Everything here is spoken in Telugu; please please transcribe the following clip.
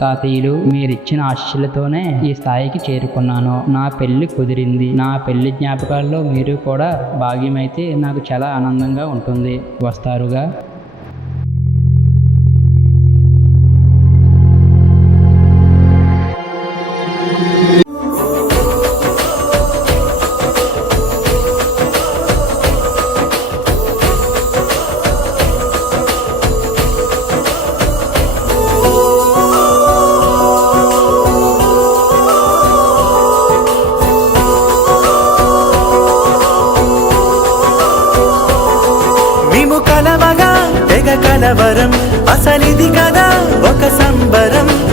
తాతయ్యలు మీరిచ్చిన ఆశీస్సులతోనే ఈ స్థాయికి చేరుకున్నాను. నా పెళ్లి కుదిరింది. నా పెళ్లి జ్ఞాపకాల్లో మీరు కూడా భాగ్యమైతే నాకు చాలా ఆనందంగా ఉంటుంది. వస్తారుగా? కలవగా తెగ కలవరం, అసలిది కదా ఒక సంబరం.